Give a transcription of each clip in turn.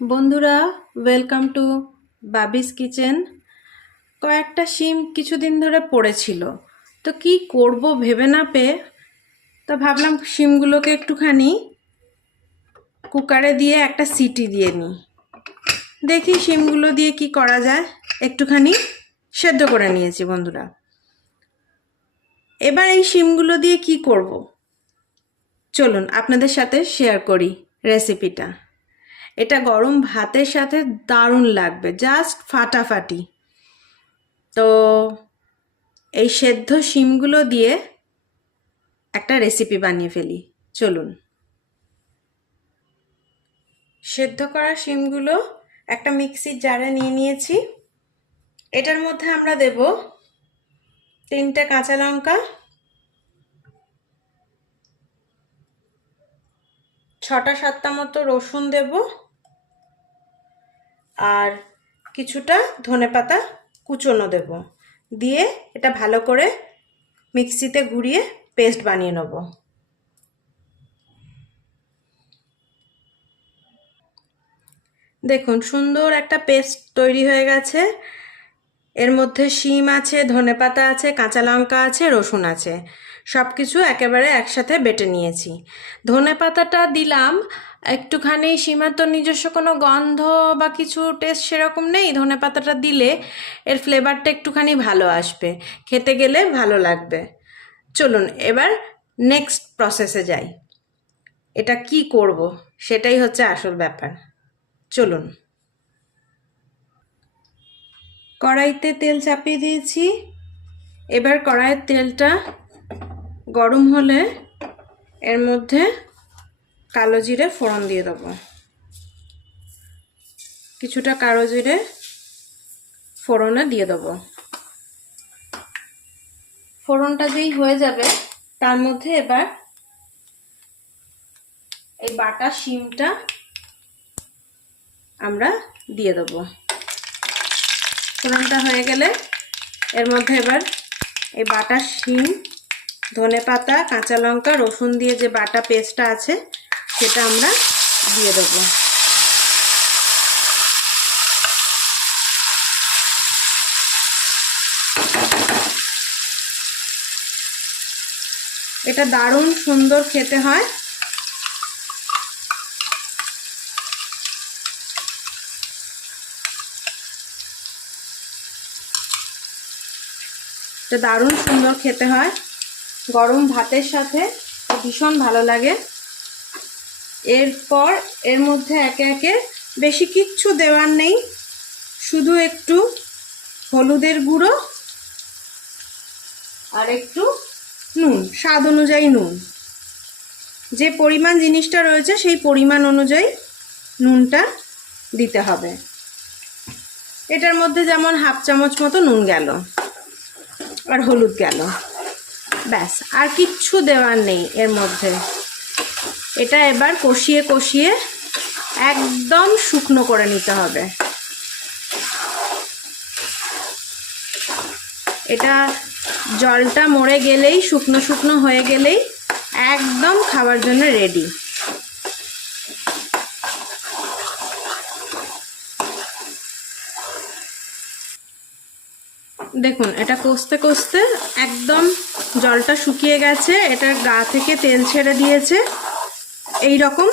বন্ধুরা, welcome to বাবিস kitchen. কয়েকটা শিম কিছুদিন ধরে পড়েছিল, তো কি করব ভেবে না পেয়ে তো ভাবলাম শিমগুলোকে একটুখানি কুকারে দিয়ে একটা সিটি দিয়ে নিই। দেখি শিমগুলো দিয়ে কি করা যায়। একটুখানি সেদ্ধ করে নিয়েছি বন্ধুরা। এবার এই শিমগুলো দিয়ে কি করব চলুন আপনাদের সাথে শেয়ার করি রেসিপিটা। এটা গরম ভাতের সাথে দারুণ লাগবে, জাস্ট ফাটাফাটি। তো এই সেদ্ধ শিমগুলো দিয়ে একটা রেসিপি বানিয়ে ফেলি, চলুন। সেদ্ধ করা শিমগুলো একটা মিক্সির জারে নিয়ে নিয়েছি। এটার মধ্যে আমরা দেব 3টে কাঁচা লঙ্কা, 6টা-7টা মতো রসুন দেব, আর কিছুটা ধনেপাতা কুচোনো দেব। দিয়ে এটা ভালো করে মিক্সিতে ঘুরিয়ে পেস্ট বানিয়ে নেব। দেখুন সুন্দর একটা পেস্ট তৈরি হয়ে গেছে। এর মধ্যে শিম আছে, ধনেপাতা আছে, কাঁচা লঙ্কা আছে, রসুন আছে, সব কিছু একেবারে একসাথে বেটে নিয়েছি। ধনেপাতাটা দিলাম একটুখানি, শিমের তো নিজস্ব কোনো গন্ধ বা কিছু টেস্ট সেরকম নেই। ধনেপাতাটা দিলে এর ফ্লেভারটা একটুখানি ভালো আসবে, খেতে গেলে ভালো লাগবে। চলুন এবার নেক্সট প্রসেসে যাই। এটা কি করব সেটাই হচ্ছে আসল ব্যাপার, চলুন। কড়াইতে তেল চাপিয়ে দিয়েছি। এবার কড়াইয়ের তেলটা গরম হলে এর মধ্যে কালো জিরে ফোড়ন দিয়ে দেবো। কিছুটা কালো জিরে ফোড়নে দিয়ে দেবো। ফোড়নটা যেই হয়ে যাবে তার মধ্যে এবার এই বাটা শিমটা আমরা দিয়ে দেবো। ফোড়নটা হয়ে গেলে এর মধ্যে এবার এই বাটা শিম, ধনেপাতা, কাঁচা লঙ্কা, রসুন দিয়ে যে বাটা পেস্টটা আছে সেটা আমরা দিয়ে দেবো। এটা দারুণ সুন্দর খেতে হয়। এটা দারুণ সুন্দর খেতে হয়, গরম ভাতের সাথে ভীষণ ভালো লাগে। এরপর এর মধ্যে একে একে বেশি কিচ্ছু দেওয়ার নেই, শুধু একটু হলুদের গুঁড়ো আর একটু নুন, স্বাদ অনুযায়ী নুন। যে পরিমাণ জিনিসটা রয়েছে সেই পরিমাণ অনুযায়ী নুনটা দিতে হবে। এটার মধ্যে যেমন 1/2 চামচ মতো নুন গেল আর হলুদ গেল, ব্যাস, আর কিচ্ছু দেওয়ার নেই এর মধ্যে। এটা এবার কষিয়ে কষিয়ে একদম শুকনো করে নিতে হবে। এটা জলটা মরে গেলেই, শুকনো শুকনো হয়ে গেলেই একদম খাবার জন্য রেডি। দেখুন এটা কষতে কষতে একদম জলটা শুকিয়ে গেছে, এটার গা থেকে তেল ছেড়ে দিয়েছে। এই রকম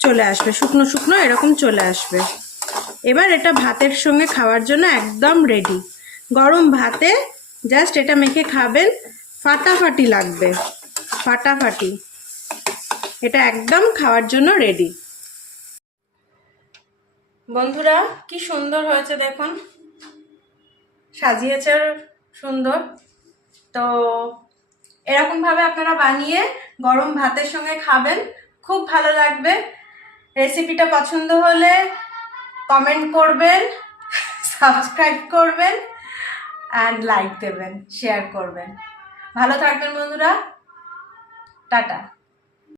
চলে আসবে, শুকনো শুকনো এরকম চলে আসবে। এবার এটা ভাতের সঙ্গে খাওয়ার জন্য একদম রেডি। গরম ভাতে জাস্ট এটা মেখে খাবেন, ফাটাফাটি লাগবে, ফাটাফাটি। এটা একদম খাওয়ার জন্য রেডি। বন্ধুরা কি সুন্দর হয়েছে দেখুন, সাজিয়েছে সুন্দর। তো এরকমভাবে আপনারা বানিয়ে গরম ভাতের সঙ্গে খাবেন, খুব ভালো লাগবে। রেসিপিটা পছন্দ হলে কমেন্ট করবেন, সাবস্ক্রাইব করবেন অ্যান্ড লাইক দেবেন, শেয়ার করবেন। ভালো থাকবেন বন্ধুরা, টাটা।